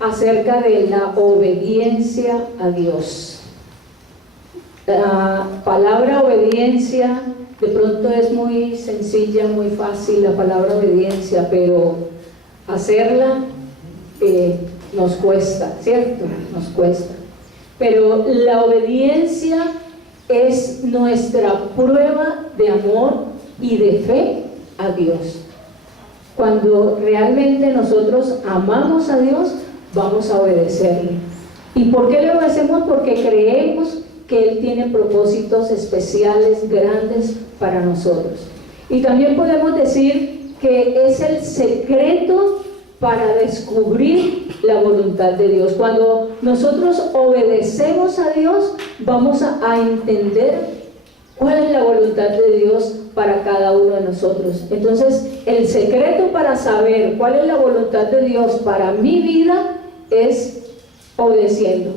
Acerca de la obediencia a Dios. La palabra obediencia de pronto es muy sencilla, muy fácil la palabra obediencia, pero hacerla nos cuesta, ¿cierto? Nos cuesta. Pero la obediencia es nuestra prueba de amor y de fe a Dios. Cuando realmente nosotros amamos a Dios, vamos a obedecerle. ¿Y por qué le obedecemos? Porque creemos que Él tiene propósitos especiales, grandes para nosotros. Y también podemos decir que es el secreto para descubrir la voluntad de Dios. Cuando nosotros obedecemos a Dios, vamos a entender cuál es la voluntad de Dios para cada uno de nosotros. Entonces, el secreto para saber cuál es la voluntad de Dios para mi vida es obedeciendo,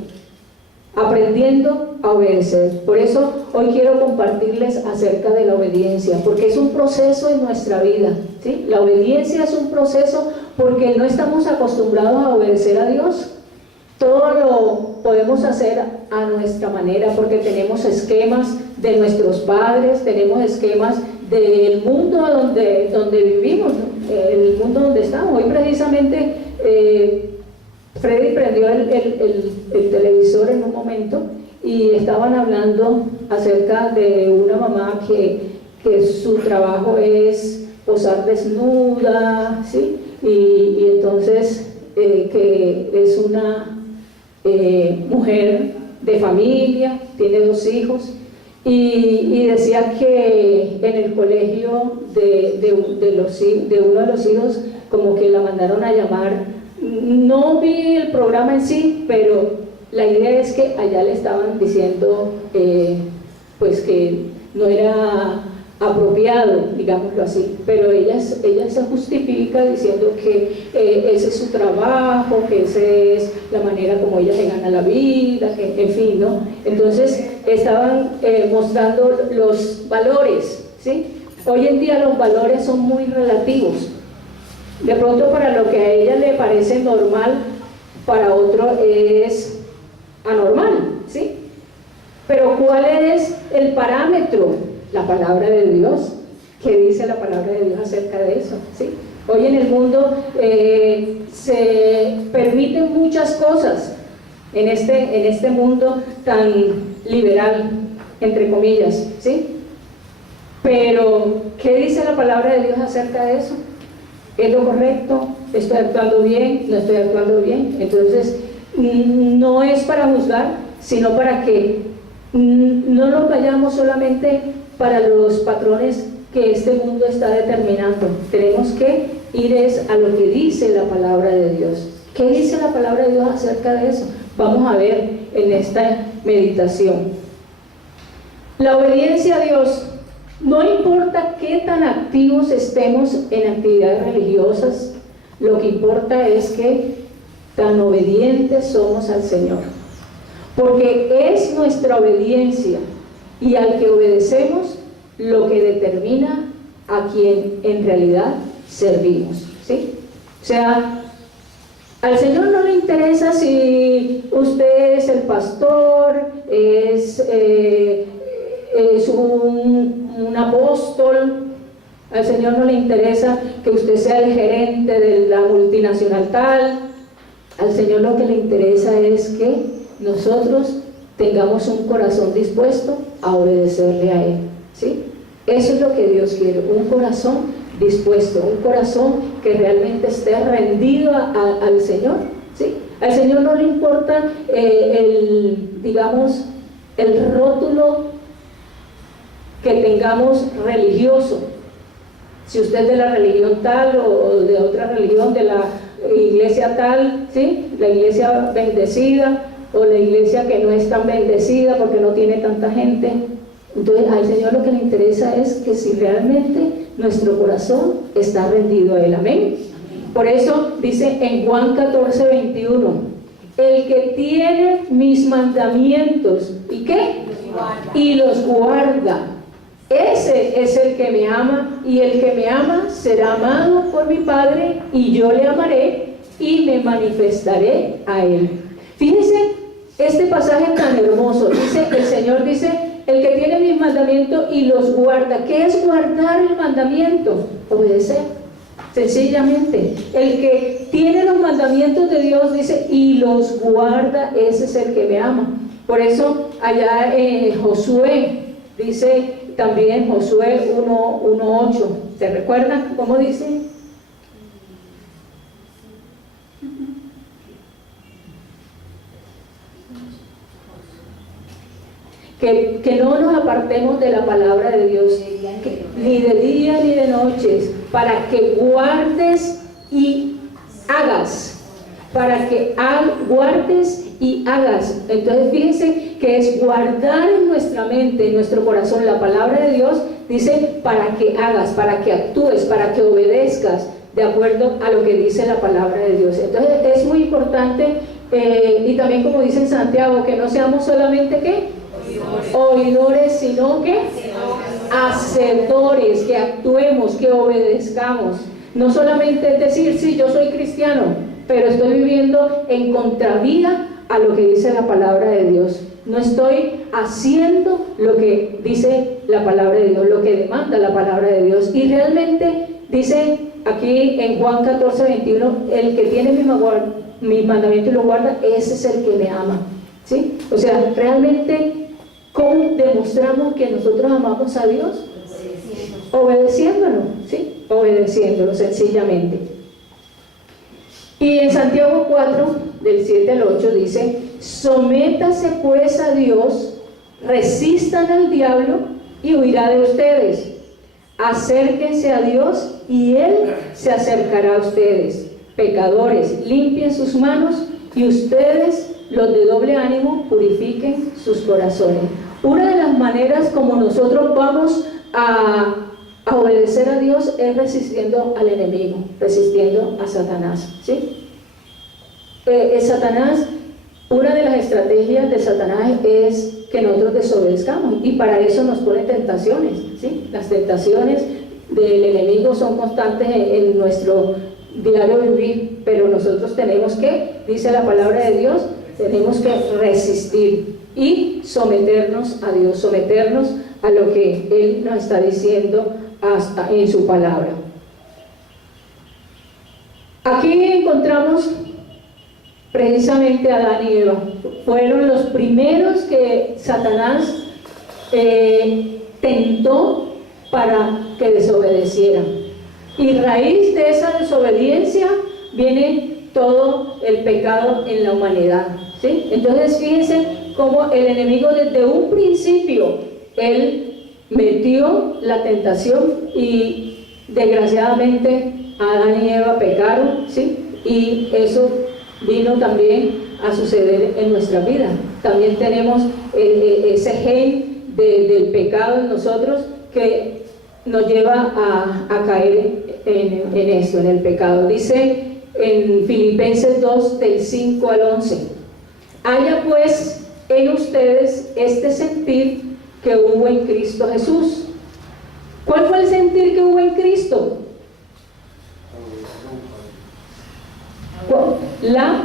aprendiendo a obedecer. Por eso hoy quiero compartirles acerca de la obediencia, porque es un proceso en nuestra vida, ¿sí? La obediencia es un proceso porque no estamos acostumbrados a obedecer a Dios. Todo lo podemos hacer a nuestra manera porque tenemos esquemas de nuestros padres, tenemos esquemas del mundo donde vivimos, el mundo donde estamos. Hoy precisamente Freddy prendió el televisor en un momento y estaban hablando acerca de una mamá que su trabajo es posar desnuda, ¿sí? Y entonces que es una mujer de familia, tiene 2 hijos, y decía que en el colegio de uno de los hijos como que la mandaron a llamar. No vi el programa en sí, pero la idea es que allá le estaban diciendo pues que no era apropiado, digámoslo así, pero ella se justifica diciendo que ese es su trabajo, que esa es la manera como ella se gana la vida, que, en fin, ¿no? Entonces estaban mostrando los valores, ¿sí? Hoy en día los valores son muy relativos. De pronto para lo que a ella le parece normal, para otro es anormal, ¿sí? Pero ¿cuál es el parámetro? La palabra de Dios. ¿Qué dice la palabra de Dios acerca de eso? ¿Sí? Hoy en el mundo se permiten muchas cosas en este mundo tan liberal, entre comillas, ¿sí? Pero ¿qué dice la palabra de Dios acerca de eso? ¿Es lo correcto? ¿Estoy actuando bien? ¿No estoy actuando bien? Entonces, no es para juzgar, sino para que no nos vayamos solamente para los patrones que este mundo está determinando. Tenemos que ir a lo que dice la palabra de Dios. ¿Qué dice la palabra de Dios acerca de eso? Vamos a ver en esta meditación. La obediencia a Dios, no importa qué tan activos estemos en actividades religiosas, lo que importa es que tan obedientes somos al Señor. Porque es nuestra obediencia y al que obedecemos lo que determina a quien en realidad servimos, ¿sí? O sea, al Señor no le interesa si usted es el pastor, es un apóstol. Al Señor no le interesa que usted sea el gerente de la multinacional tal. Al Señor lo que le interesa es que nosotros tengamos un corazón dispuesto a obedecerle a Él, ¿sí? Eso es lo que Dios quiere, un corazón dispuesto, un corazón que realmente esté rendido al Señor, ¿sí? Al Señor no le importa digamos, el rótulo que tengamos religioso. Si usted es de la religión tal o de otra religión, de la iglesia tal, ¿sí? La iglesia bendecida, o la iglesia que no es tan bendecida porque no tiene tanta gente. Entonces al Señor lo que le interesa es que si realmente nuestro corazón está rendido a Él. Amén. Por eso dice en Juan 14:21, el que tiene mis mandamientos, ¿y qué? Y los guarda, ese es el que me ama, y el que me ama será amado por mi Padre, y yo le amaré y me manifestaré a él. Fíjense este pasaje tan hermoso. Dice, el Señor dice, el que tiene mis mandamientos y los guarda. ¿Qué es guardar el mandamiento? Obedecer, sencillamente. El que tiene los mandamientos de Dios, dice, y los guarda, ese es el que me ama. Por eso allá en Josué, dice también Josué 1:8. ¿Se recuerdan cómo dice? Que no nos apartemos de la palabra de Dios, ni de día ni de noches, para que guardes y hagas, para que guardes y hagas. Entonces fíjense que es guardar en nuestra mente, en nuestro corazón la palabra de Dios. Dice para que hagas, para que actúes, para que obedezcas de acuerdo a lo que dice la palabra de Dios. Entonces es muy importante, y también como dice en Santiago, que no seamos solamente ¿qué? Oidores, sino que hacedores, que actuemos, que obedezcamos. No solamente es decir, sí, yo soy cristiano, pero estoy viviendo en contravía a lo que dice la palabra de Dios. No estoy haciendo lo que dice la palabra de Dios, lo que demanda la palabra de Dios. Y realmente dice aquí en Juan 14:21, el que tiene mi mandamiento y lo guarda, ese es el que me ama. ¿Sí? O sea, realmente, ¿cómo demostramos que nosotros amamos a Dios? Obedeciéndolo, ¿sí? Obedeciéndolo sencillamente. Y en Santiago 4, del 7 al 8 dice, sométase pues a Dios, resistan al diablo y huirá de ustedes. Acérquense a Dios y Él se acercará a ustedes. Pecadores, limpien sus manos y ustedes, los de doble ánimo, purifiquen sus corazones. Una de las maneras como nosotros vamos a obedecer a Dios es resistiendo al enemigo, resistiendo a Satanás, ¿sí? Satanás, una de las estrategias de Satanás es que nosotros desobedezcamos, y para eso nos pone tentaciones, ¿sí? Las tentaciones del enemigo son constantes en nuestro diario vivir, pero nosotros tenemos que, dice la palabra de Dios, tenemos que resistir y someternos a Dios, someternos a lo que Él nos está diciendo en su palabra. Aquí encontramos precisamente a Adán y Eva. Fueron los primeros que Satanás tentó para que desobedecieran. Y raíz de esa desobediencia viene todo el pecado en la humanidad, ¿sí? Entonces fíjense cómo el enemigo desde un principio, él metió la tentación y desgraciadamente Adán y Eva pecaron, ¿sí? Y eso vino también a suceder en nuestra vida. También tenemos ese gen del pecado en nosotros que nos lleva a caer en eso, en el pecado. Dice en Filipenses 2, del 5 al 11, haya pues en ustedes este sentir que hubo en Cristo Jesús. ¿Cuál fue el sentir que hubo en Cristo? La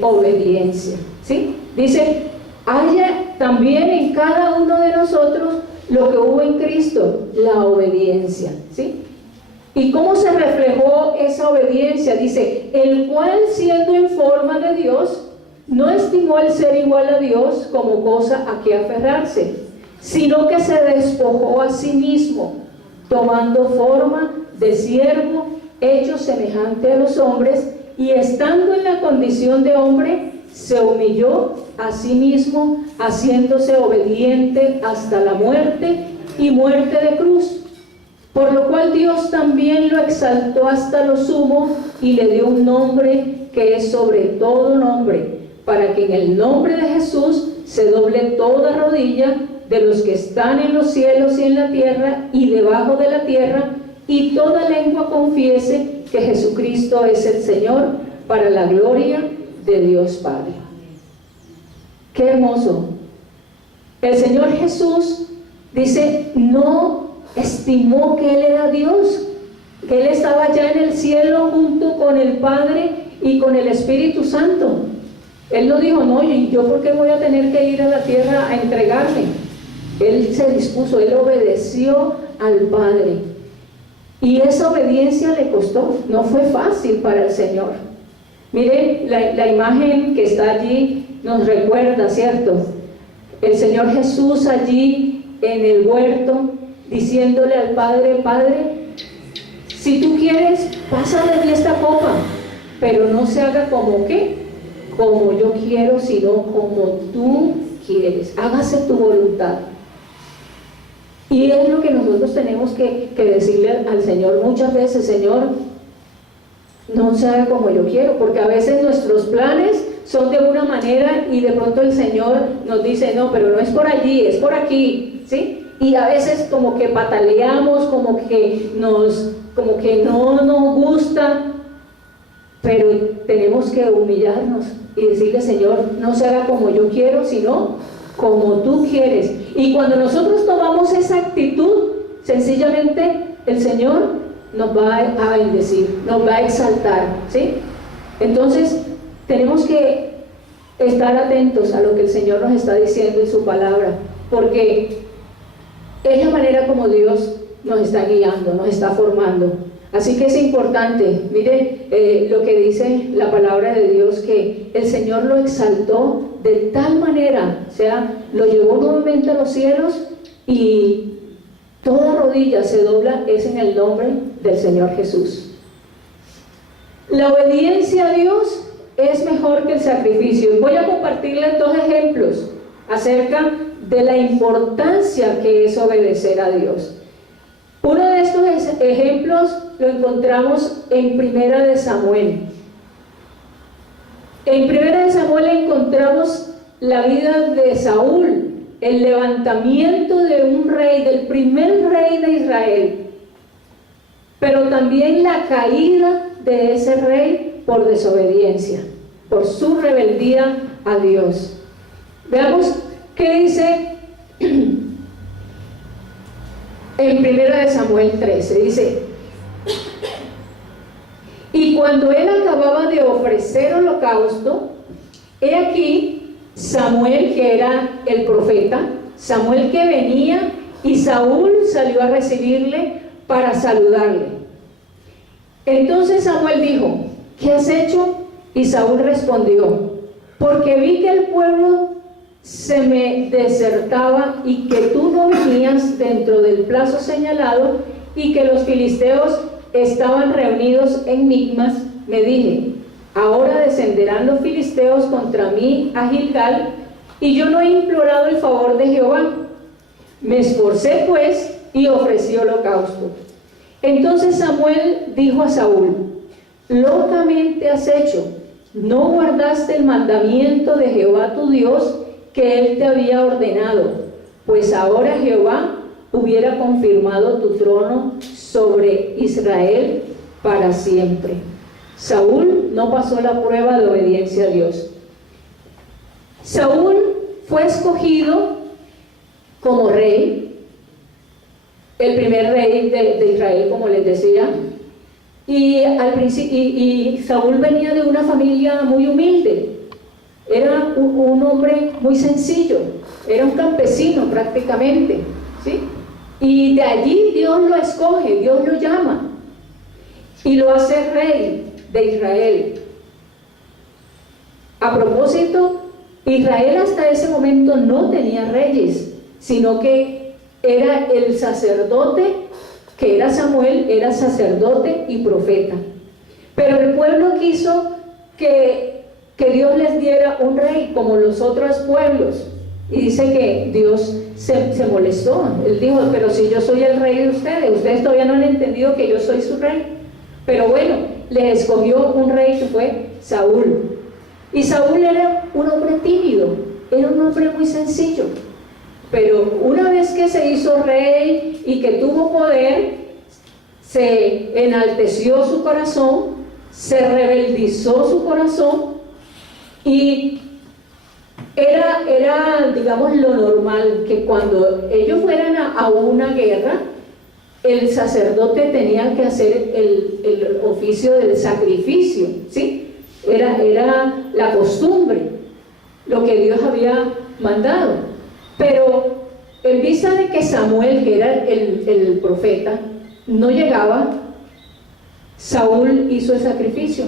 obediencia, ¿sí? Dice, haya también en cada uno de nosotros lo que hubo en Cristo, la obediencia, ¿sí? ¿Y cómo se reflejó esa obediencia? Dice, el cual siendo en forma de Dios, no estimó el ser igual a Dios como cosa a que aferrarse, sino que se despojó a sí mismo, tomando forma de siervo, hecho semejante a los hombres, y estando en la condición de hombre, se humilló a sí mismo, haciéndose obediente hasta la muerte y muerte de cruz. Por lo cual Dios también lo exaltó hasta lo sumo y le dio un nombre que es sobre todo nombre, para que en el nombre de Jesús se doble toda rodilla de los que están en los cielos y en la tierra y debajo de la tierra, y toda lengua confiese que Jesucristo es el Señor, para la gloria de Dios Padre. ¡Qué hermoso! El Señor Jesús dice, no estimó que Él era Dios, que Él estaba ya en el cielo junto con el Padre, y con el Espíritu Santo. Él no dijo, no, ¿y yo por qué voy a tener que ir a la tierra a entregarme? Él se dispuso, él obedeció al Padre. Y esa obediencia le costó, no fue fácil para el Señor. Miren, la imagen que está allí nos recuerda, ¿cierto? El Señor Jesús allí en el huerto, diciéndole al Padre, Padre, si tú quieres, pasa de mí esta copa, pero no se haga como ¿qué? Como yo quiero, sino como tú quieres. Hágase tu voluntad. Y es lo que nosotros tenemos que decirle al Señor muchas veces, Señor, no se haga como yo quiero, porque a veces nuestros planes son de una manera y de pronto el Señor nos dice, no, pero no es por allí, es por aquí, ¿sí? Y a veces como que pataleamos, como que no nos gusta, pero tenemos que humillarnos y decirle, Señor, no se haga como yo quiero, sino como tú quieres. Y cuando nosotros tomamos esa actitud, sencillamente el Señor nos va a bendecir, nos va a exaltar, ¿sí? Entonces tenemos que estar atentos a lo que el Señor nos está diciendo en su palabra, porque es la manera como Dios nos está guiando, nos está formando. Así que es importante, mire lo que dice la palabra de Dios, que el Señor lo exaltó de tal manera, o sea, lo llevó nuevamente a los cielos y toda rodilla se dobla, es en el nombre del Señor Jesús. La obediencia a Dios es mejor que el sacrificio. Voy a compartirles dos ejemplos acerca de la importancia que es obedecer a Dios. Uno de estos ejemplos lo encontramos en Primera de Samuel. En Primera de Samuel encontramos la vida de Saúl, el levantamiento de un rey, del primer rey de Israel, pero también la caída de ese rey por desobediencia, por su rebeldía a Dios. Veamos qué dice en Primera de Samuel 13, dice: y cuando él acababa de ofrecer holocausto, he aquí Samuel, que era el profeta, Samuel que venía, y Saúl salió a recibirle para saludarle. Entonces Samuel dijo: ¿qué has hecho? Y Saúl respondió: porque vi que el pueblo se me desertaba y que tú no venías dentro del plazo señalado y que los filisteos estaban reunidos en Micmas, me dije: ahora descenderán los filisteos contra mí a Gilgal, y yo no he implorado el favor de Jehová. Me esforcé pues y ofrecí holocausto. Entonces Samuel dijo a Saúl: locamente has hecho, no guardaste el mandamiento de Jehová tu Dios que él te había ordenado, pues ahora Jehová hubiera confirmado tu trono sobre Israel para siempre. Saúl no pasó la prueba de obediencia a Dios. Saúl fue escogido como rey, el primer rey de Israel, como les decía, y Saúl venía de una familia muy humilde. Era un hombre muy sencillo, era un campesino prácticamente, ¿sí? Y de allí Dios lo escoge, Dios lo llama y lo hace rey de Israel. A propósito, Israel hasta ese momento no tenía reyes, sino que era el sacerdote, que era Samuel, era sacerdote y profeta. Pero el pueblo quiso que Dios les diera un rey como los otros pueblos, y dice que Dios se molestó. Él dijo: pero si yo soy el rey de ustedes todavía no han entendido que yo soy su rey. Pero bueno, les escogió un rey que fue Saúl, y Saúl era un hombre tímido, era un hombre muy sencillo, pero una vez que se hizo rey y que tuvo poder, se enalteció su corazón, se rebeldizó su corazón, y era, digamos, lo normal que cuando ellos fueran a una guerra, el sacerdote tenía que hacer el oficio del sacrificio, ¿sí? era la costumbre, lo que Dios había mandado. Pero en vista de que Samuel, que era el profeta, no llegaba, Saúl hizo el sacrificio.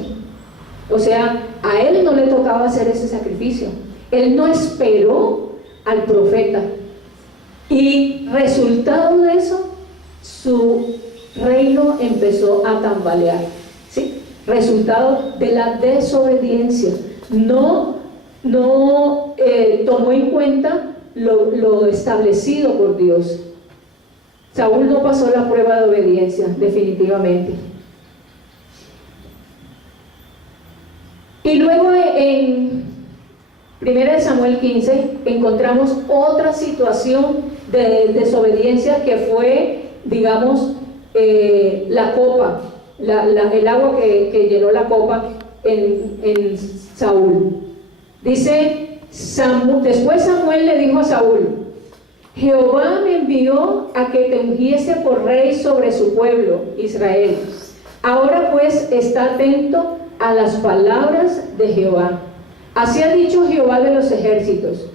O sea, a él no le tocaba hacer ese sacrificio. Él no esperó al profeta. Y resultado de eso, su reino empezó a tambalear, ¿sí? Resultado de la desobediencia. No tomó en cuenta lo establecido por Dios. Saúl no pasó la prueba de obediencia, definitivamente. Y luego en 1 Samuel 15 encontramos otra situación de desobediencia que fue, digamos, la copa, el agua que llenó la copa en Saúl. Dice, después Samuel le dijo a Saúl: Jehová me envió a que te ungiese por rey sobre su pueblo, Israel. Ahora pues está atento a las palabras de Jehová. Así ha dicho Jehová de los ejércitos: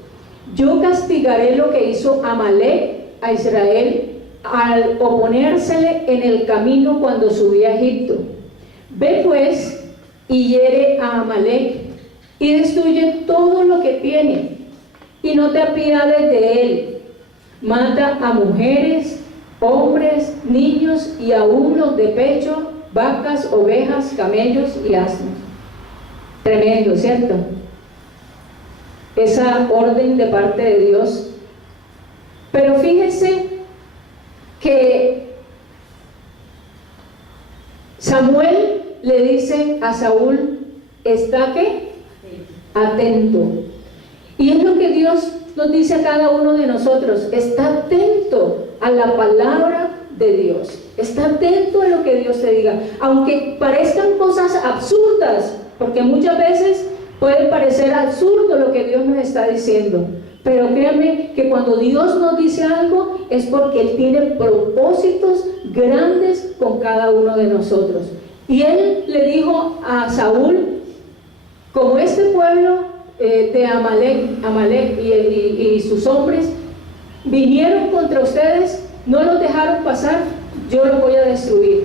yo castigaré lo que hizo Amalec a Israel al oponérsele en el camino cuando subí a Egipto. Ve pues y hiere a Amalec y destruye todo lo que tiene, y no te apiades de él. Mata a mujeres, hombres, niños y aún los de pecho, vacas, ovejas, camellos y asnos. Tremendo, ¿cierto? Esa orden de parte de Dios. Pero fíjense que Samuel le dice a Saúl: ¿está qué? Atento. Y es lo que Dios nos dice a cada uno de nosotros: está atento a la palabra de Dios, está atento a lo que Dios te diga, aunque parezcan cosas absurdas, porque muchas veces puede parecer absurdo lo que Dios nos está diciendo, pero créanme que cuando Dios nos dice algo es porque Él tiene propósitos grandes con cada uno de nosotros. Y Él le dijo a Saúl: como este pueblo de Amalec y sus hombres vinieron contra ustedes, no los dejaron pasar, yo los voy a destruir.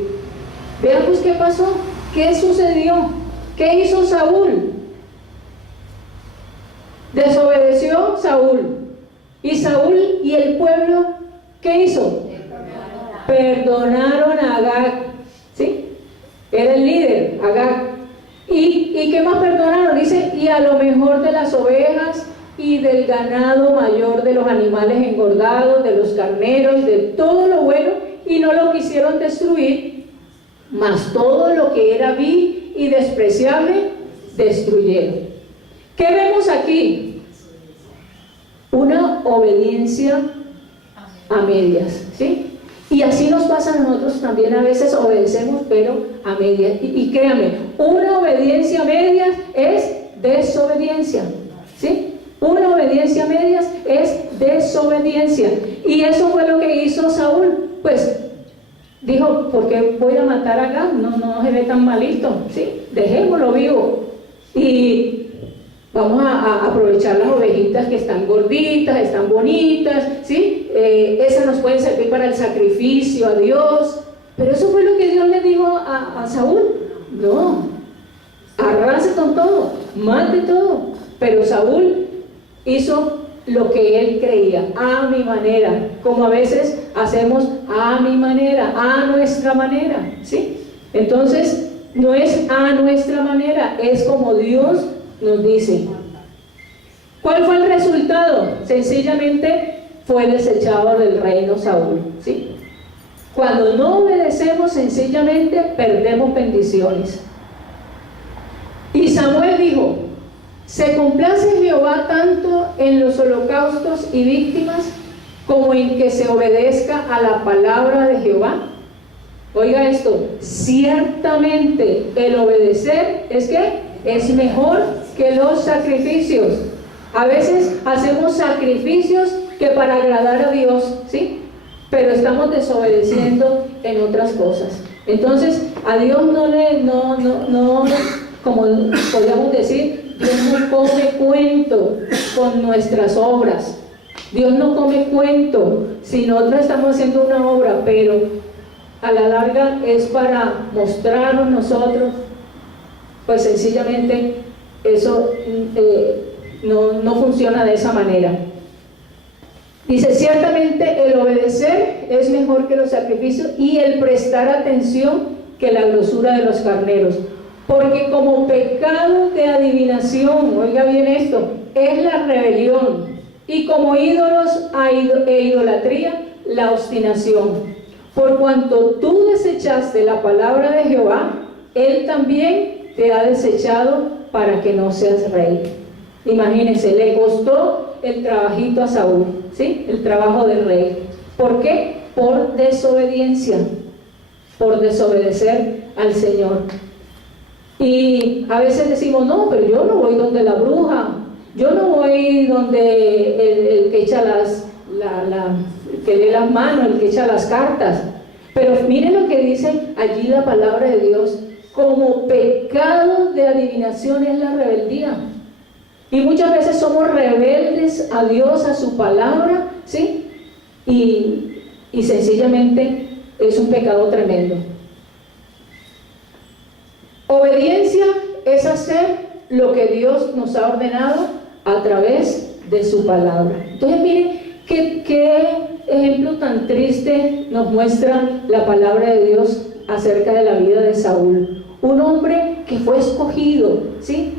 Veamos qué pasó, qué sucedió, qué hizo Saúl. Desobedeció Saúl, y Saúl y el pueblo, ¿qué hizo? Perdonaron a Agag, ¿sí? Era el líder, Agag. ¿Y qué más perdonaron? Dice: y a lo mejor de las ovejas y del ganado mayor, de los animales engordados, de los carneros, de todo lo bueno, y no lo quisieron destruir, mas todo lo que era vil y despreciable destruyeron. ¿Qué vemos aquí? Una obediencia a medias, ¿sí? Y así nos pasa a nosotros también, a veces obedecemos pero a medias. Y créanme, una obediencia a medias es desobediencia, ¿sí? Una obediencia a medias es desobediencia. Y eso fue lo que hizo Saúl. Pues dijo: ¿por qué voy a matar a Agag? No se ve tan malito, ¿sí? Dejémoslo vivo y vamos a aprovechar las ovejitas que están gorditas, están bonitas, ¿sí? Esas nos pueden servir para el sacrificio a Dios. Pero eso fue lo que Dios le dijo a Saúl. No, arrase con todo, mate todo. Pero Saúl hizo lo que él creía, a mi manera, como a veces hacemos a mi manera, a nuestra manera, ¿sí? Entonces, no es a nuestra manera, es como Dios nos dice. ¿Cuál fue el resultado? Sencillamente fue desechado del reino Saúl, ¿sí? Cuando no obedecemos, sencillamente perdemos bendiciones. Y Samuel dijo: ¿se complace Jehová tanto en los holocaustos y víctimas como en que se obedezca a la palabra de Jehová? Oiga esto: ciertamente el obedecer es que es mejor que los sacrificios. A veces hacemos sacrificios que para agradar a Dios, ¿sí? Pero estamos desobedeciendo en otras cosas. Entonces a Dios como podríamos decir, Dios no come cuento con nuestras obras. Dios no come cuento si nosotros estamos haciendo una obra, pero a la larga es para mostrarnos nosotros, pues sencillamente eso no funciona de esa manera. Dice, ciertamente el obedecer es mejor que los sacrificios y el prestar atención que la grosura de los carneros. Porque como pecado de adivinación, oiga bien esto, es la rebelión, y como ídolos e idolatría, la obstinación. Por cuanto tú desechaste la palabra de Jehová, Él también te ha desechado para que no seas rey. Imagínense, le costó el trabajito a Saúl, ¿sí? El trabajo del rey. ¿Por qué? Por desobediencia, por desobedecer al Señor. Y a veces decimos, no, pero yo no voy donde la bruja, yo no voy donde el que echa que lee las manos, el que echa las cartas. Pero miren lo que dice allí la palabra de Dios: como pecado de adivinación es la rebeldía. Y muchas veces somos rebeldes a Dios, a su palabra, ¿sí? Y sencillamente es un pecado tremendo. Obediencia es hacer lo que Dios nos ha ordenado a través de su palabra. Entonces miren qué ejemplo tan triste nos muestra la palabra de Dios acerca de la vida de Saúl. Un hombre que fue escogido, ¿sí?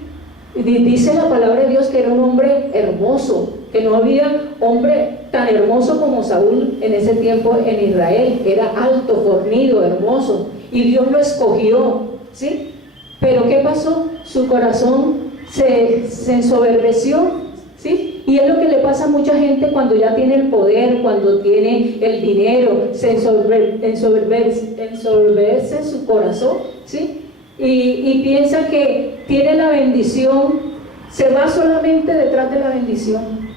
Dice la palabra de Dios que era un hombre hermoso, que no había hombre tan hermoso como Saúl en ese tiempo en Israel. Era alto, fornido, hermoso, y Dios lo escogió, ¿sí? Pero ¿qué pasó? Su corazón se ensoberbeció, ¿sí? Y es lo que le pasa a mucha gente cuando ya tiene el poder, cuando tiene el dinero, se ensoberbece su corazón, ¿sí? Y piensa que tiene la bendición, se va solamente detrás de la bendición,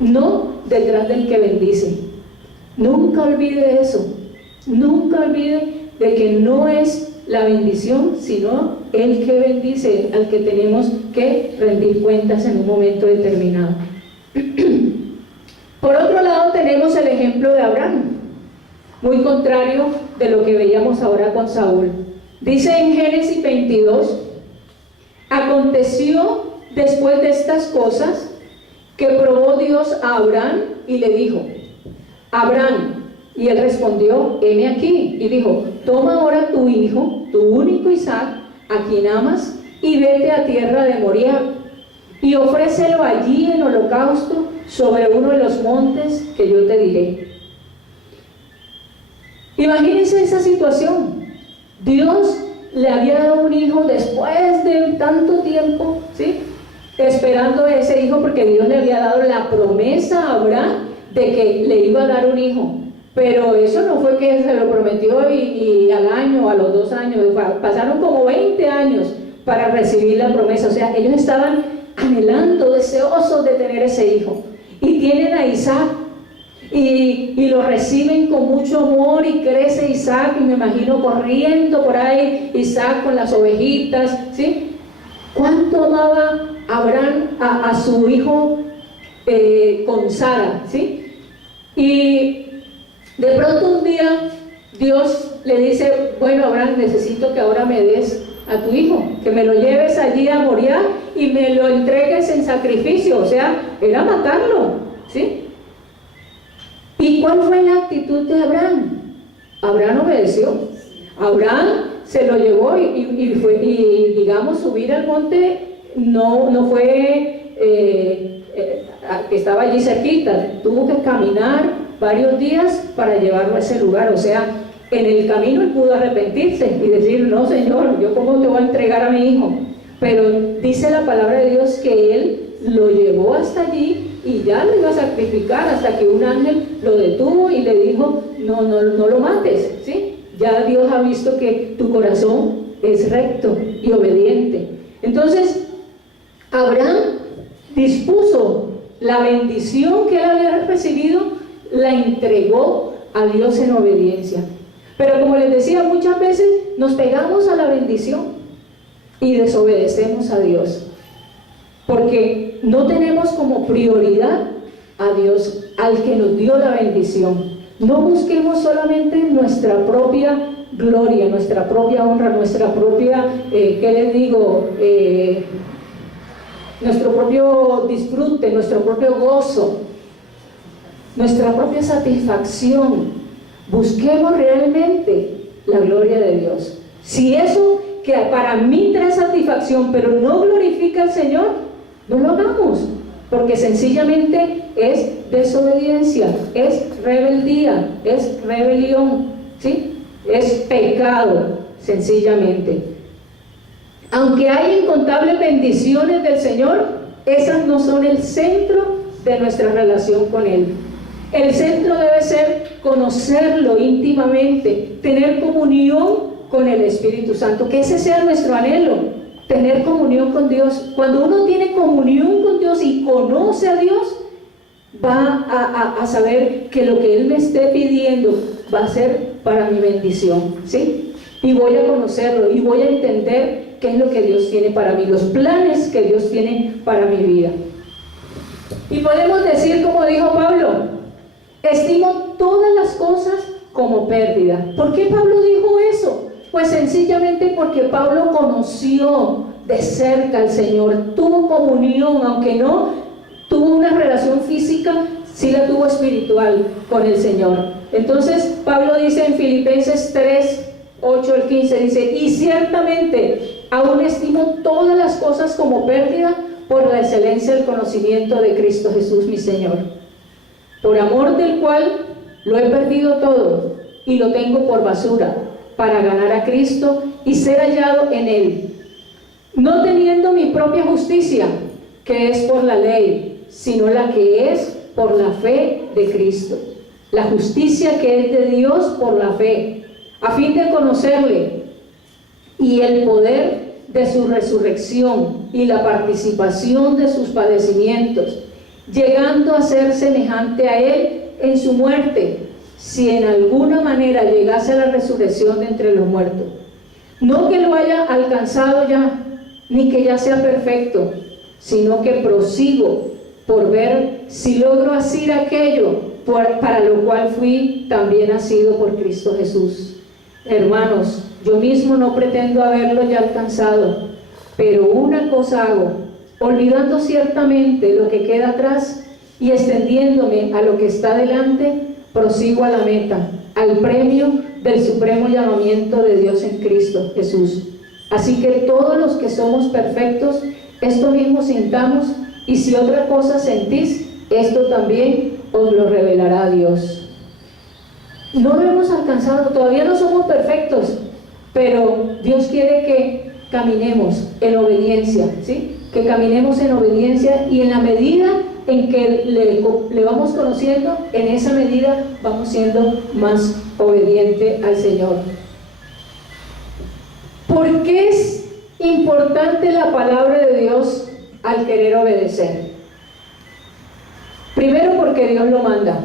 no detrás del que bendice. Nunca olvide eso, nunca olvide de que no es la bendición, sino el que bendice, al que tenemos que rendir cuentas en un momento determinado. Por otro lado tenemos el ejemplo de Abraham, muy contrario de lo que veíamos ahora con Saúl. Dice en Génesis 22, aconteció después de estas cosas que probó Dios a Abraham y le dijo, Abraham, y él respondió, heme aquí, y dijo, toma ahora tu hijo, tu único Isaac, a quien amas, y vete a tierra de Moriah, y ofrécelo allí en holocausto sobre uno de los montes que yo te diré. Imagínense esa situación. Dios le había dado un hijo después de tanto tiempo, ¿sí? Esperando ese hijo, porque Dios le había dado la promesa a Abraham de que le iba a dar un hijo. Pero eso no fue que se lo prometió y al año, a los 2 años, pasaron como 20 años para recibir la promesa. O sea, ellos estaban anhelando, deseosos de tener ese hijo. Y tienen a Isaac. Y lo reciben con mucho amor, y crece Isaac, y me imagino corriendo por ahí Isaac con las ovejitas, ¿sí? ¿Cuánto amaba Abraham a su hijo con Sara, ¿sí? Y de pronto un día Dios le dice, bueno, Abraham, necesito que ahora me des a tu hijo, que me lo lleves allí a Moriah y me lo entregues en sacrificio. O sea, era matarlo, ¿sí? ¿Y cuál fue la actitud de Abraham? Abraham obedeció. Abraham se lo llevó y digamos, subir al monte no fue que estaba allí cerquita, tuvo que caminar varios días para llevarlo a ese lugar. O sea, en el camino él pudo arrepentirse y decir, no, Señor, yo cómo te voy a entregar a mi hijo. Pero dice la palabra de Dios que él lo llevó hasta allí y ya lo iba a sacrificar, hasta que un ángel lo detuvo y le dijo, no lo mates, ¿sí? Ya Dios ha visto que tu corazón es recto y obediente. Entonces Abraham dispuso la bendición que él había recibido, la entregó a Dios en obediencia. Pero como les decía, muchas veces nos pegamos a la bendición, y desobedecemos a Dios, porque no tenemos como prioridad a Dios, al que nos dio la bendición. No busquemos solamente nuestra propia gloria, nuestra propia honra, nuestra propia, ¿qué les digo? Nuestro propio disfrute, nuestro propio gozo, nuestra propia satisfacción. Busquemos realmente la gloria de Dios. Si eso que para mí trae satisfacción, pero no glorifica al Señor, no lo hagamos, porque sencillamente es desobediencia, es rebeldía, es rebelión, ¿sí? Es pecado, sencillamente. Aunque hay incontables bendiciones del Señor, esas no son el centro de nuestra relación con Él. El centro debe ser conocerlo íntimamente, tener comunión con el Espíritu Santo, que ese sea nuestro anhelo, tener comunión con Dios. Cuando uno tiene comunión con Dios y conoce a Dios, va a saber que lo que Él me esté pidiendo va a ser para mi bendición, ¿sí? Y voy a conocerlo y voy a entender qué es lo que Dios tiene para mí, los planes que Dios tiene para mi vida. Y podemos decir, como dijo Pablo, estimo todas las cosas como pérdida. ¿Por qué Pablo dijo eso? Pues sencillamente porque Pablo conoció de cerca al Señor, tuvo comunión, aunque no tuvo una relación física, sí la tuvo espiritual con el Señor. Entonces Pablo dice en Filipenses 3, 8 al 15, dice: y ciertamente aún estimo todas las cosas como pérdida por la excelencia del conocimiento de Cristo Jesús mi Señor, por amor del cual lo he perdido todo y lo tengo por basura, para ganar a Cristo y ser hallado en Él, no teniendo mi propia justicia, que es por la ley, sino la que es por la fe de Cristo, la justicia que es de Dios por la fe, a fin de conocerle y el poder de su resurrección y la participación de sus padecimientos, llegando a ser semejante a Él en su muerte, si en alguna manera llegase a la resurrección de entre los muertos. No que lo haya alcanzado ya, ni que ya sea perfecto, sino que prosigo por ver si logro asir aquello para lo cual fui también asido por Cristo Jesús. Hermanos, yo mismo no pretendo haberlo ya alcanzado, pero una cosa hago, olvidando ciertamente lo que queda atrás y extendiéndome a lo que está delante, prosigo a la meta, al premio del supremo llamamiento de Dios en Cristo Jesús. Así que todos los que somos perfectos, esto mismo sintamos, y si otra cosa sentís, esto también os lo revelará Dios. No lo hemos alcanzado, todavía no somos perfectos, pero Dios quiere que caminemos en obediencia, ¿sí? Que caminemos en obediencia, y en la medida en que le vamos conociendo, en esa medida vamos siendo más obedientes al Señor. ¿Por qué es importante la palabra de Dios al querer obedecer? Primero, porque Dios lo manda.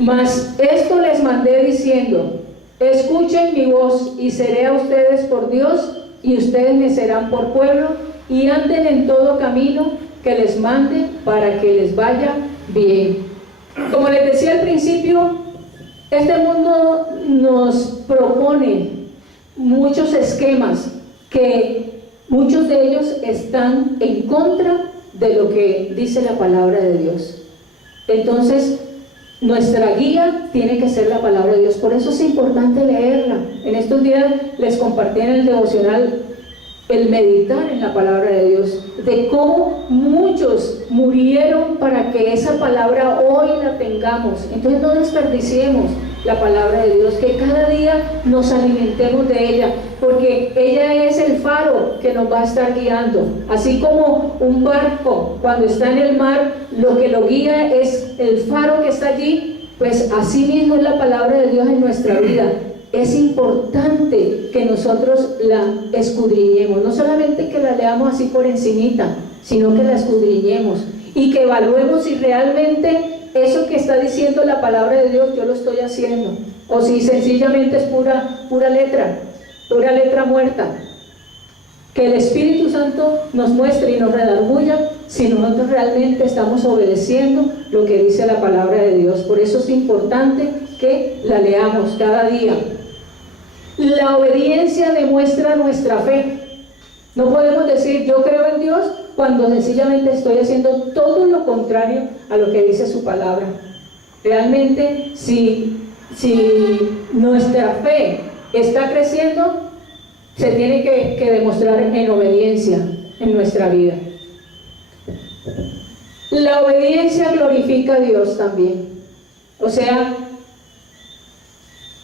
Mas esto les mandé diciendo: escuchen mi voz, y seré a ustedes por Dios, y ustedes me serán por pueblo, y anden en todo camino que les mande, para que les vaya bien. Como les decía al principio, este mundo nos propone muchos esquemas, que muchos de ellos están en contra de lo que dice la palabra de Dios. Entonces, nuestra guía tiene que ser la palabra de Dios. Por eso es importante leerla. En estos días les compartí en el devocional el meditar en la palabra de Dios, de cómo muchos murieron para que esa palabra hoy la tengamos. Entonces no desperdiciemos la palabra de Dios, que cada día nos alimentemos de ella, porque ella es el faro que nos va a estar guiando. Así como un barco cuando está en el mar, lo que lo guía es el faro que está allí, pues así mismo es la palabra de Dios en nuestra vida. Es importante que nosotros la escudriñemos, no solamente que la leamos así por encimita, sino que la escudriñemos y que evaluemos si realmente eso que está diciendo la palabra de Dios yo lo estoy haciendo, o si sencillamente es pura letra. pura letra muerta. Que el Espíritu Santo nos muestre y nos redarguya si nosotros realmente estamos obedeciendo lo que dice la palabra de Dios. Por eso es importante que la leamos cada día. La obediencia demuestra nuestra fe. No podemos decir yo creo en Dios cuando sencillamente estoy haciendo todo lo contrario a lo que dice su palabra. Realmente, si nuestra fe está creciendo, se tiene que demostrar en obediencia en nuestra vida. La obediencia glorifica a Dios también. O sea,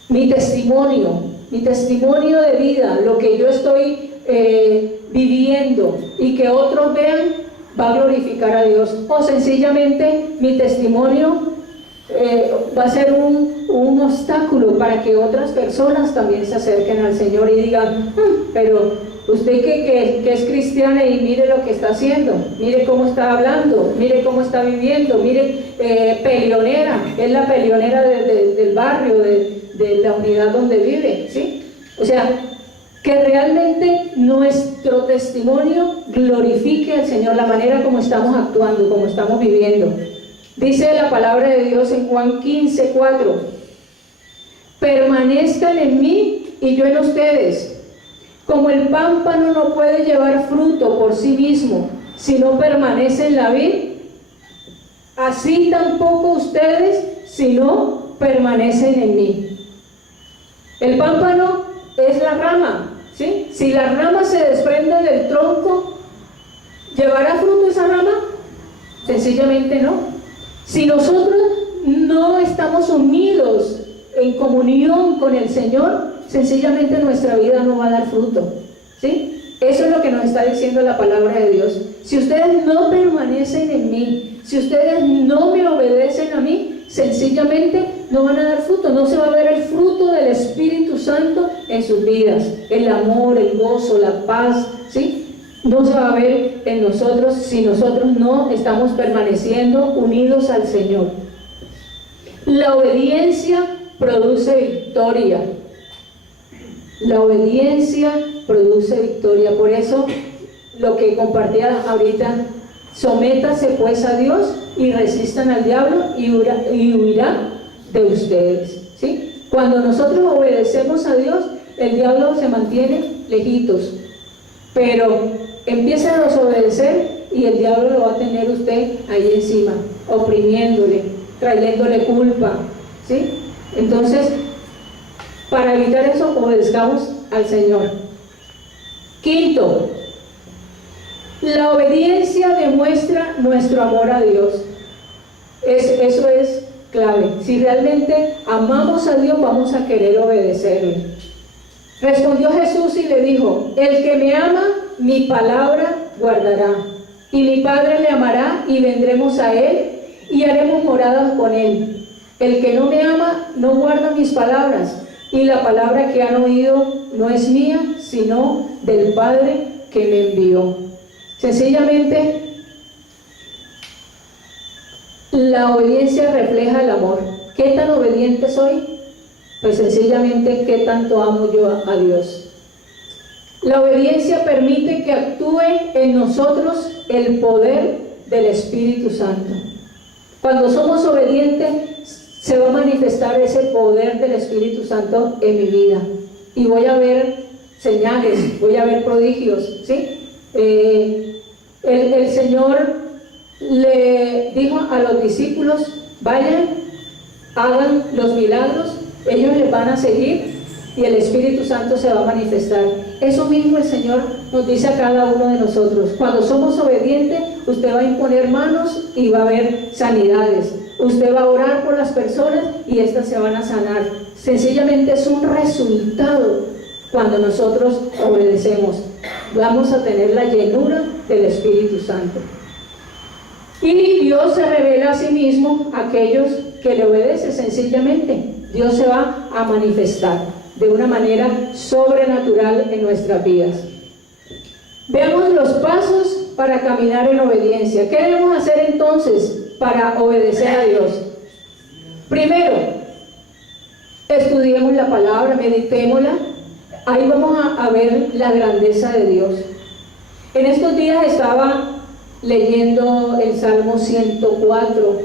mi testimonio de vida, lo que yo estoy viviendo y que otros vean, va a glorificar a Dios. O sencillamente mi testimonio va a ser un obstáculo para que otras personas también se acerquen al Señor y digan, pero usted que es cristiana y mire lo que está haciendo, mire cómo está hablando, mire cómo está viviendo, mire, peleonera, es la peleonera del barrio, de la unidad donde vive, ¿sí? O sea, que realmente nuestro testimonio glorifique al Señor, la manera como estamos actuando, como estamos viviendo. Dice la palabra de Dios en Juan 15:4: permanezcan en mí y yo en ustedes. Como el pámpano no puede llevar fruto por sí mismo si no permanece en la vid, así tampoco ustedes si no permanecen en mí. El pámpano es la rama, ¿sí? Si la rama se desprende del tronco, ¿llevará fruto esa rama? Sencillamente no. Si nosotros no estamos unidos en comunión con el Señor, sencillamente nuestra vida no va a dar fruto, ¿sí? Eso es lo que nos está diciendo la palabra de Dios. Si ustedes no permanecen en mí, si ustedes no me obedecen a mí, sencillamente no van a dar fruto, no se va a ver el fruto del Espíritu Santo en sus vidas, el amor, el gozo, la paz, ¿sí? No se va a ver en nosotros si nosotros no estamos permaneciendo unidos al Señor. La obediencia produce victoria. La obediencia produce victoria. Por eso, lo que compartía ahorita, sométase pues a Dios y resistan al diablo y huirá de ustedes, ¿sí? Cuando nosotros obedecemos a Dios, el diablo se mantiene lejitos. Pero empieza a desobedecer y el diablo lo va a tener usted ahí encima, oprimiéndole, trayéndole culpa, ¿sí? Entonces, para evitar eso, obedezcamos al Señor. Quinto, la obediencia demuestra nuestro amor a Dios. Eso es clave. Si realmente amamos a Dios, vamos a querer obedecerle. Respondió Jesús y le dijo: el que me ama, mi palabra guardará, y mi Padre le amará, y vendremos a él, y haremos morada con él. El que no me ama, no guarda mis palabras, y la palabra que han oído no es mía, sino del Padre que me envió. Sencillamente, la obediencia refleja el amor. ¿Qué tan obediente soy? Pues sencillamente, ¿qué tanto amo yo a Dios? La obediencia permite que actúe en nosotros el poder del Espíritu Santo. Cuando somos obedientes, se va a manifestar ese poder del Espíritu Santo en mi vida. Y voy a ver señales, voy a ver prodigios, ¿sí? El Señor le dijo a los discípulos: vayan, hagan los milagros, ellos les van a seguir y el Espíritu Santo se va a manifestar. Eso mismo el Señor nos dice a cada uno de nosotros. Cuando somos obedientes, usted va a imponer manos y va a haber sanidades. Usted va a orar por las personas y éstas se van a sanar. Sencillamente es un resultado cuando nosotros obedecemos. Vamos a tener la llenura del Espíritu Santo. Y Dios se revela a sí mismo a aquellos que le obedecen. Sencillamente, Dios se va a manifestar de una manera sobrenatural en nuestras vidas. Veamos los pasos para caminar en obediencia. ¿Qué debemos hacer entonces para obedecer a Dios? Primero, estudiemos la palabra, meditémosla, ahí vamos a ver la grandeza de Dios. En estos días estaba leyendo el Salmo 104,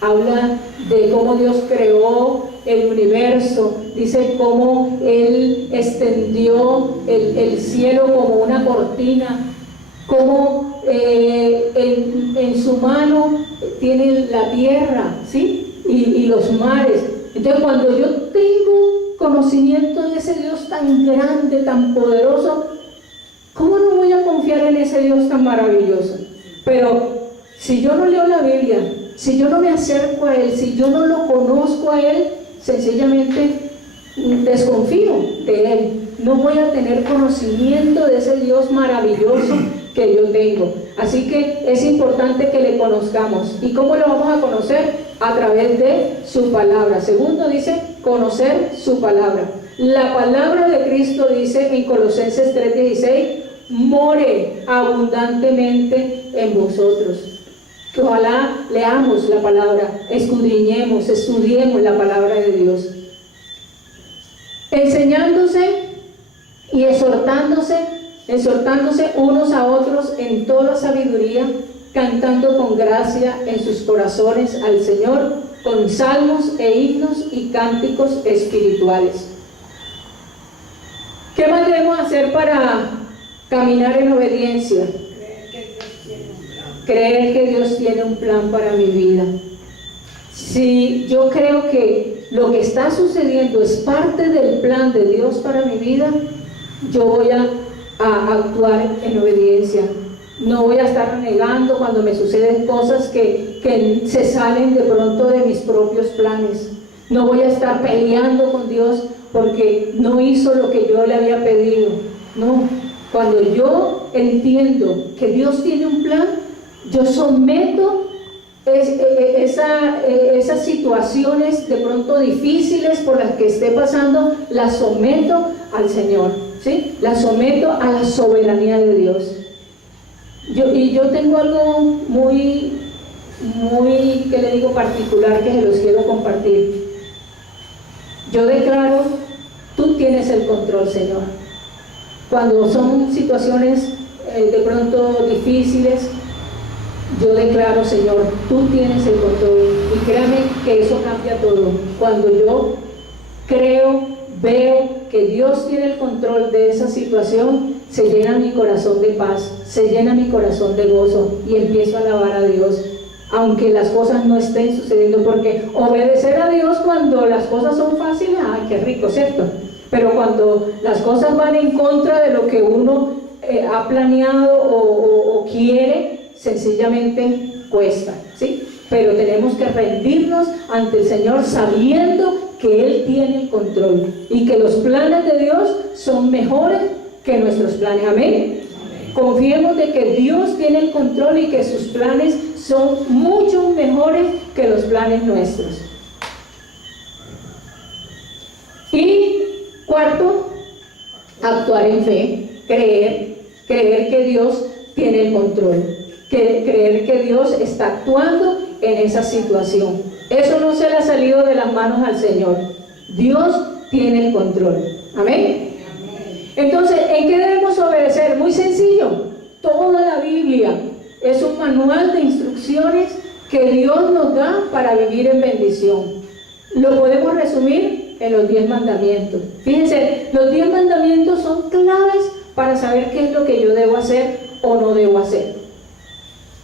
habla de cómo Dios creó el universo, dice cómo Él extendió el cielo como una cortina, cómo en su mano tiene la tierra, ¿sí? Y los mares. Entonces, cuando yo tengo conocimiento de ese Dios tan grande, tan poderoso, ¿cómo no voy a confiar en ese Dios tan maravilloso? Pero si yo no leo la Biblia, si yo no me acerco a Él, si yo no lo conozco a Él, sencillamente desconfío de Él. No voy a tener conocimiento de ese Dios maravilloso que yo tengo. Así que es importante que le conozcamos. ¿Y cómo lo vamos a conocer? A través de su palabra. Segundo dice, conocer su palabra. La palabra de Cristo dice en Colosenses 3:16, more abundantemente en vosotros. Que ojalá leamos la palabra, escudriñemos, estudiemos la palabra de Dios. Enseñándose y exhortándose unos a otros en toda sabiduría, cantando con gracia en sus corazones al Señor, con salmos e himnos y cánticos espirituales. ¿Qué más debemos hacer para caminar en obediencia? Creer que Dios tiene un plan para mi vida. Si yo creo que lo que está sucediendo es parte del plan de Dios para mi vida, yo voy a actuar en obediencia. No voy a estar renegando cuando me suceden cosas que se salen de pronto de mis propios planes. No voy a estar peleando con Dios porque no hizo lo que yo le había pedido. No, cuando yo entiendo que Dios tiene un plan, yo someto esas situaciones de pronto difíciles por las que esté pasando, las someto al Señor, ¿sí? Las someto a la soberanía de Dios. Yo tengo algo muy, que le digo, particular, que se los quiero compartir. Yo declaro, tú tienes el control, Señor. Cuando son situaciones de pronto difíciles, yo declaro, Señor, tú tienes el control. Y créame que eso cambia todo. Cuando yo creo, veo que Dios tiene el control de esa situación, se llena mi corazón de paz, se llena mi corazón de gozo y empiezo a alabar a Dios, aunque las cosas no estén sucediendo, porque obedecer a Dios cuando las cosas son fáciles, ¡ay, qué rico!, ¿cierto? Pero cuando las cosas van en contra de lo que uno ha planeado o quiere, sencillamente cuesta, ¿sí? Pero tenemos que rendirnos ante el Señor sabiendo que Él tiene el control y que los planes de Dios son mejores que nuestros planes. Amén. Confiemos de que Dios tiene el control y que sus planes son mucho mejores que los planes nuestros. Y cuarto, actuar en fe, creer que Dios tiene el control, creer que Dios está actuando en esa situación. Eso no se le ha salido de las manos al Señor. Dios tiene el control. Amén. Entonces, ¿en qué debemos obedecer? Muy sencillo. Toda la Biblia es un manual de instrucciones que Dios nos da para vivir en bendición. Lo podemos resumir en los 10 mandamientos. Fíjense, los 10 mandamientos son claves para saber qué es lo que yo debo hacer o no debo hacer.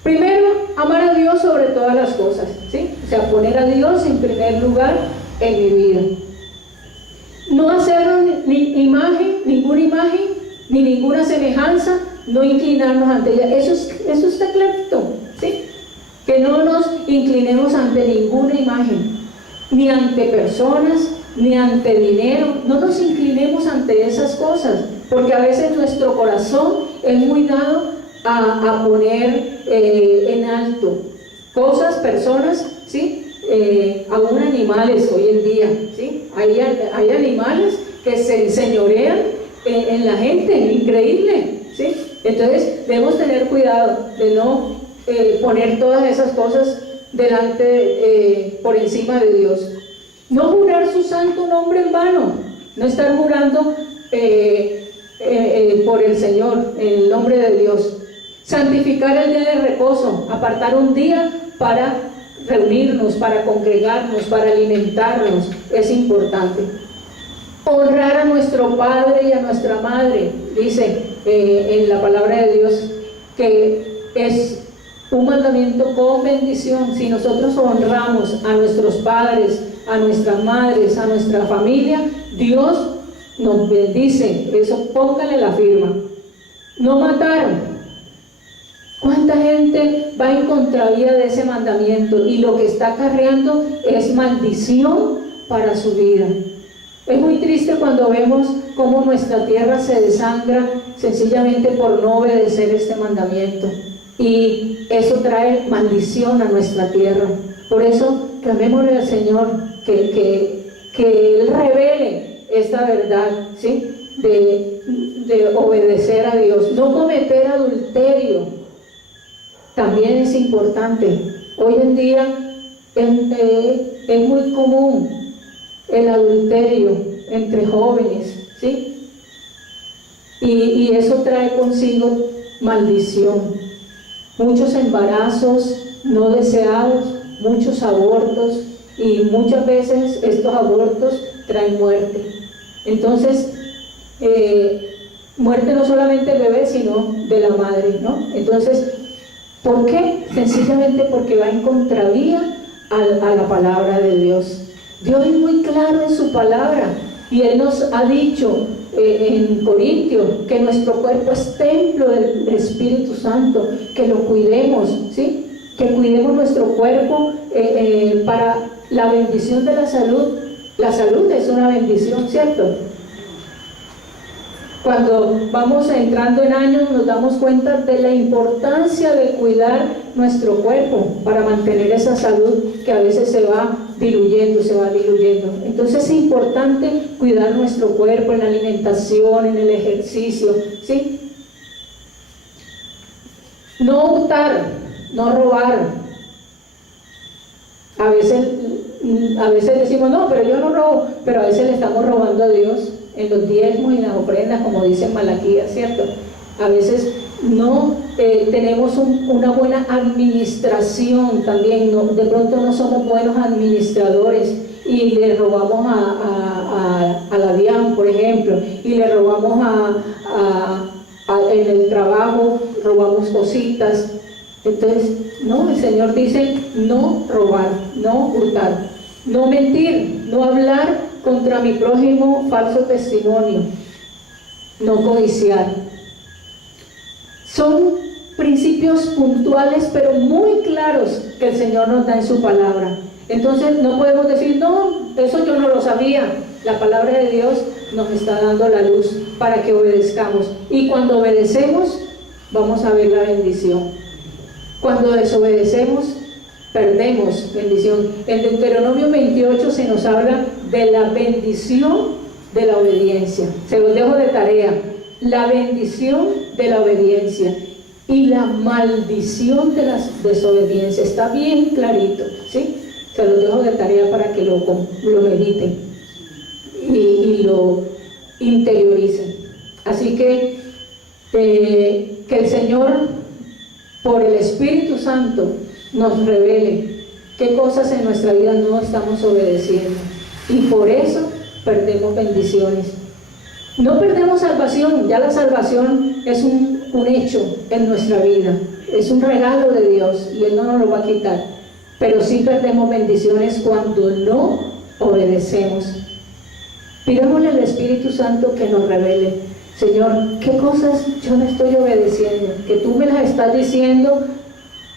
Primero, amar a Dios sobre todas las cosas, ¿sí? O sea, poner a Dios en primer lugar en mi vida. No hacer ninguna imagen, ni ninguna semejanza, no inclinarnos ante ella. Eso está clarito, ¿sí? Que no nos inclinemos ante ninguna imagen, ni ante personas, ni ante dinero. No nos inclinemos ante esas cosas, porque a veces nuestro corazón es muy dado a poner en alto cosas, personas, ¿sí? Aún animales hoy en día, ¿sí? Hay animales que se enseñorean en la gente, increíble, ¿sí? Entonces debemos tener cuidado de no poner todas esas cosas delante, por encima de Dios. No jurar su santo nombre en vano, no estar jurando por el Señor, en el nombre de Dios. Santificar el día de reposo, apartar un día para reunirnos, para congregarnos, para alimentarnos, es importante. Honrar a nuestro padre y a nuestra madre, dice en la palabra de Dios, que es un mandamiento con bendición. Si nosotros honramos a nuestros padres, a nuestras madres, a nuestra familia, Dios nos bendice. Eso póngale la firma. No matar. ¿Cuánta gente va en contravía de ese mandamiento? Y lo que está acarreando es maldición para su vida. Es muy triste cuando vemos cómo nuestra tierra se desangra sencillamente por no obedecer este mandamiento. Y eso trae maldición a nuestra tierra. Por eso, clamémosle al Señor que Él revele esta verdad, ¿sí? De obedecer a Dios. No cometer adulterio. También es importante. Hoy en día es muy común el adulterio entre jóvenes, ¿sí? Y eso trae consigo maldición. Muchos embarazos no deseados, muchos abortos, y muchas veces estos abortos traen muerte. Entonces, muerte no solamente del bebé, sino de la madre, ¿no? Entonces, ¿por qué? Sencillamente porque va en contravía a la palabra de Dios. Dios es muy claro en su palabra, y Él nos ha dicho en Corintios que nuestro cuerpo es templo del Espíritu Santo, que lo cuidemos, ¿sí? Que cuidemos nuestro cuerpo para la bendición de la salud. La salud es una bendición, ¿cierto? Cuando vamos entrando en años nos damos cuenta de la importancia de cuidar nuestro cuerpo para mantener esa salud que a veces se va diluyendo. Entonces es importante cuidar nuestro cuerpo en la alimentación, en el ejercicio, ¿sí? No hurtar, no robar. A veces decimos, no, pero yo no robo, pero a veces le estamos robando a Dios en los diezmos y las ofrendas, como dice Malaquías, ¿cierto? A veces no tenemos una buena administración también, de pronto no somos buenos administradores y le robamos a la DIAN, por ejemplo, y le robamos en el trabajo, robamos cositas. Entonces, no, el Señor dice no robar, no hurtar, no mentir, no hablar contra mi prójimo falso testimonio, no codiciar. Son principios puntuales pero muy claros que el Señor nos da en su palabra. Entonces no podemos decir, no, eso yo no lo sabía. La palabra de Dios nos está dando la luz para que obedezcamos, y cuando obedecemos vamos a ver la bendición. Cuando desobedecemos perdemos bendición. En Deuteronomio 28 se nos habla de la bendición de la obediencia. Se los dejo de tarea. La bendición de la obediencia y la maldición de la desobediencia. Está bien clarito, ¿sí? Se los dejo de tarea para que lo mediten y lo interioricen. Así que el Señor, por el Espíritu Santo, nos revele qué cosas en nuestra vida no estamos obedeciendo, y por eso perdemos bendiciones. No perdemos salvación, ya la salvación es un hecho en nuestra vida, es un regalo de Dios y Él no nos lo va a quitar, pero sí perdemos bendiciones cuando no obedecemos. Pidámosle al Espíritu Santo que nos revele, Señor, qué cosas yo no estoy obedeciendo, que tú me las estás diciendo,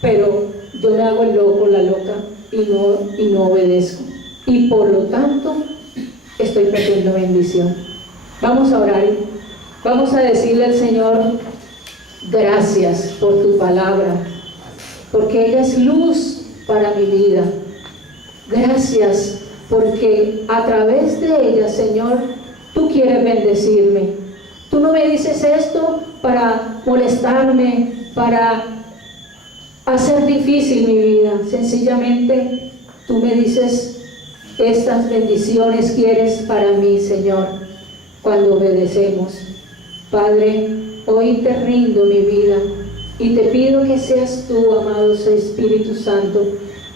pero yo me hago el loco, la loca, y no obedezco, y por lo tanto estoy perdiendo bendición. Vamos a orar, vamos a decirle al Señor, gracias por tu palabra, porque ella es luz para mi vida. Gracias porque a través de ella, Señor, tú quieres bendecirme. Tú no me dices esto para molestarme, para hacer difícil mi vida. Sencillamente tú me dices, estas bendiciones quieres para mí, Señor. cuando obedecemos. Padre, hoy te rindo mi vida y te pido que seas tú, amado Espíritu Santo,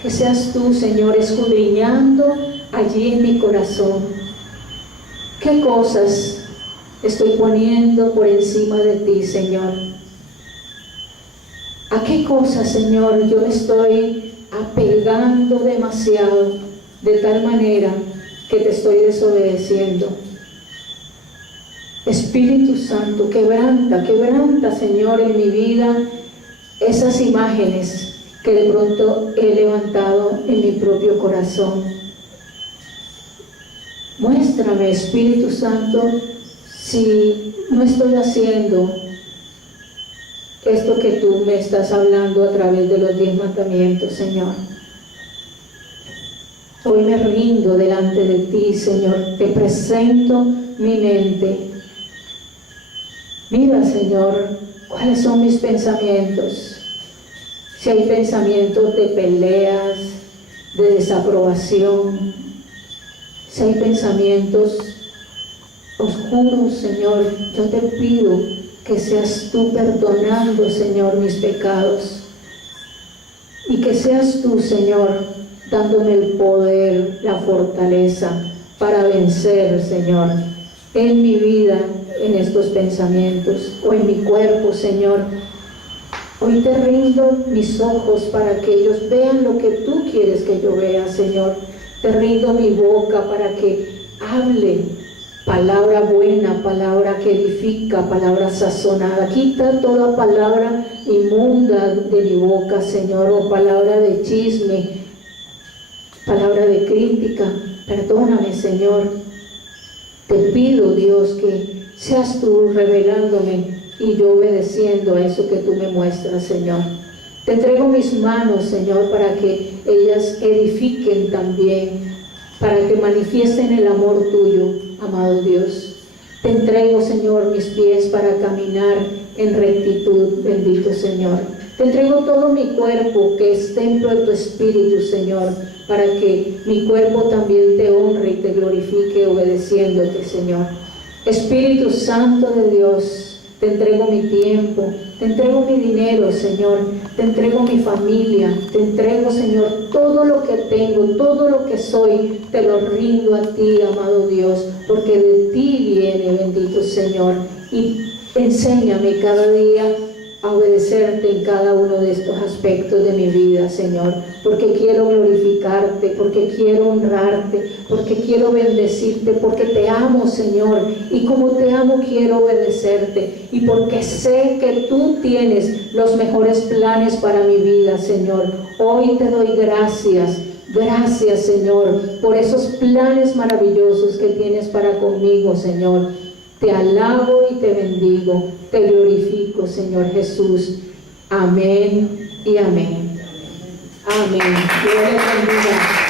que seas tú, Señor, escudriñando allí en mi corazón. ¿Qué cosas estoy poniendo por encima de ti, Señor? ¿A qué cosas, Señor, yo me estoy apegando demasiado de tal manera que te estoy desobedeciendo? Espíritu Santo, quebranta, Señor, en mi vida esas imágenes que de pronto he levantado en mi propio corazón. Muéstrame, Espíritu Santo, si no estoy haciendo esto que tú me estás hablando a través de los 10 mandamientos, Señor. Hoy me rindo delante de ti, Señor. Te presento mi mente. Mira, Señor, cuáles son mis pensamientos. Si hay pensamientos de peleas, de desaprobación, si hay pensamientos oscuros, Señor, yo te pido que seas tú perdonando, Señor, mis pecados. Y que seas tú, Señor, dándome el poder, la fortaleza para vencer, Señor, en mi vida, en estos pensamientos, o en mi cuerpo, Señor. Hoy te rindo mis ojos para que ellos vean lo que tú quieres que yo vea, Señor. Te rindo mi boca para que hable palabra buena, palabra que edifica, palabra sazonada. Quita toda palabra inmunda de mi boca, Señor, o palabra de chisme, palabra de crítica. Perdóname, Señor. Te pido, Dios, que seas tú revelándome y yo obedeciendo a eso que tú me muestras, Señor. Te entrego mis manos, Señor, para que ellas edifiquen también, para que manifiesten el amor tuyo, amado Dios. Te entrego, Señor, mis pies para caminar en rectitud, bendito Señor. Te entrego todo mi cuerpo, que es templo de tu Espíritu, Señor, para que mi cuerpo también te honre y te glorifique obedeciéndote, Señor. Espíritu Santo de Dios, te entrego mi tiempo, te entrego mi dinero, Señor, te entrego mi familia, te entrego, Señor, todo lo que tengo, todo lo que soy, te lo rindo a ti, amado Dios, porque de ti viene, bendito Señor, y enséñame cada día a obedecerte en cada uno de estos aspectos de mi vida, Señor, porque quiero glorificarte, porque quiero honrarte, porque quiero bendecirte, porque te amo, Señor, y como te amo quiero obedecerte, y porque sé que tú tienes los mejores planes para mi vida, Señor. Hoy te doy gracias. Gracias, Señor, por esos planes maravillosos que tienes para conmigo, Señor. Te alabo y te bendigo, te glorifico, Señor Jesús. Amén y amén. Amén. Dios les bendiga.